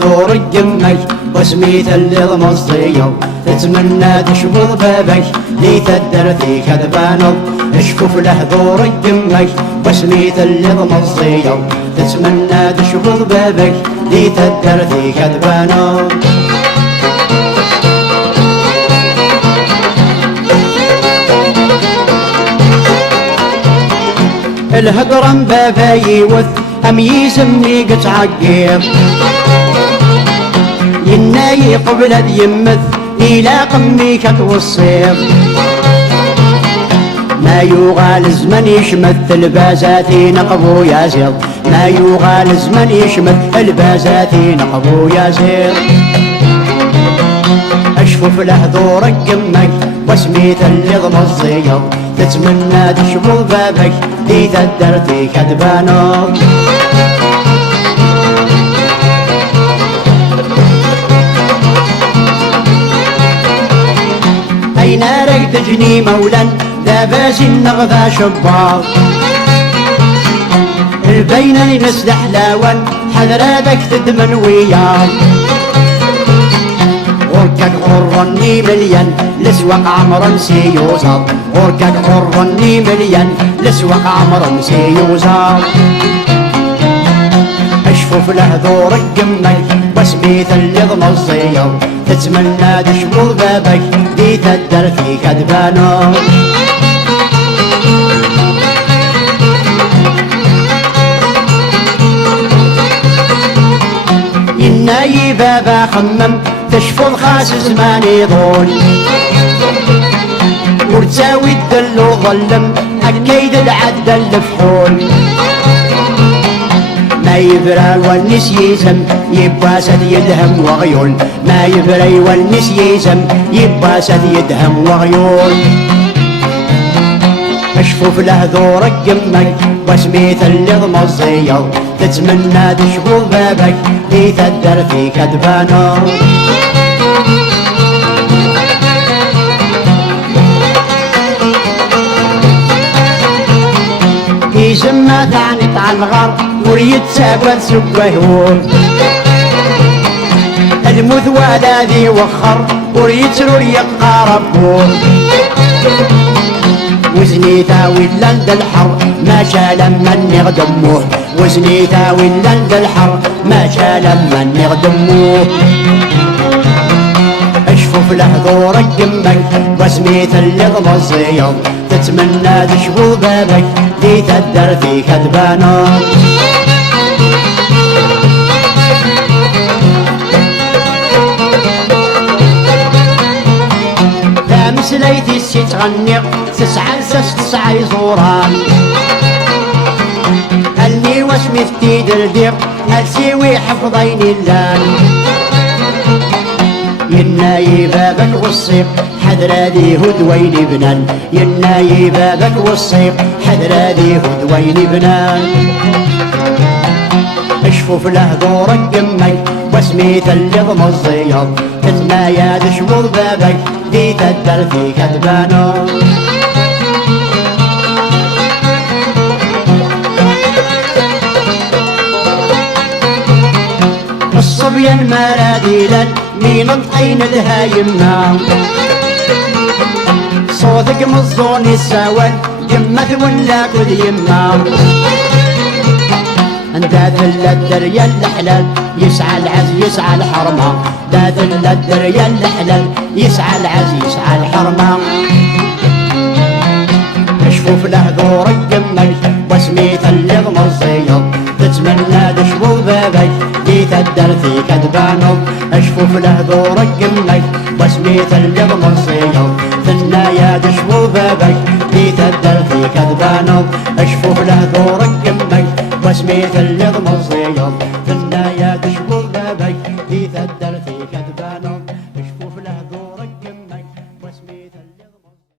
ذور قمك وسميت اللي ضمصيو تتمنى تشبض بابك لي تدرتي كذبانو اشكف له ذور قمك وسميت اللي ضمصيو تتمنى تشبض بابك لي تدرتي كذبانو الهدرم بابا يوث هم يسمي قط عقير يناي قبل يمث إلى قمي كتوصير ما يغال زمن يشمث البازاتي نقبو يا زير ما يغال زمن يشمث البازاتي نقبو يا زير اشفف له ذورك قمك وسميت اللي ضمصير تتمنى تشبض بابك دي تدرتي كذبانو أين رك تجني مولا داباس النغذا شبار البين ينسلح لاون حذرابك تدمن وياه غركك غرني مليان لسوق عمرا سيوزر غركك غرني مليان لسوق عمرا سيوزر اشفف له ذورك قمك وسميت اللي ضمصيو تتمنى تشبض بابك دي تدرتي كذبانو يناي بابا خمم تشفض خاس زمان يضون ورتساوي الدل وظلم أكيد العد الفحول ما يبرى والنس يزم يبقى سد يدهم وغيول ما يبرى والنس يزم يبقى سد يدهم وغيول اشفف له ذورك قمك وسميت اللي ضمصيو تتمنى تشبض بابك دي تدرتي كذبانو يسمى تعنت على الغار وريد سابت سبهون الموت ولا ذي وخر وريد سرور يقاربون وزني تاوي لند الحر ما شال من يغدموه وزني تاوي لند الحر ما شال من يغدموه اشفف له ذورك قمك وسميت اللي ضمصيو تتمنى تشبض بابك دي تدرتي كذبانو تامس ليتي السي تغنق تسعى لساس تسعى يزوران اللي وسميت تيدرديق السيوي حفظين اللان يناي بابك والصيق حذرادي هدوين بنان يناي بابك والصيق حذرادي هدوين بنان اشفف له ذورك قمك وسميت اللي ضمصيو تتنايا تشبض بابك دي تدرتي كذبانو الصبيان مراديلا مين طحين الهايمنا صوتك مصوني السوان يمث ولا كل يما انت ذل الدريا الحلال يسعى العز يسعى الحرمة ذل الدريا الحلال يسعى العز يسعى الحرمة اشفف له ذورك قمك وسميت اللي ضمصيو تتمنى تشبض بابك دي تدرتي كذبانو اشفف له ذورك قمك وسميت اللي ضمصيو ثنايا تشبض بابك دي تدرتي كذبانو اشفف له ذورك قمك وسميت اللي ضمصيو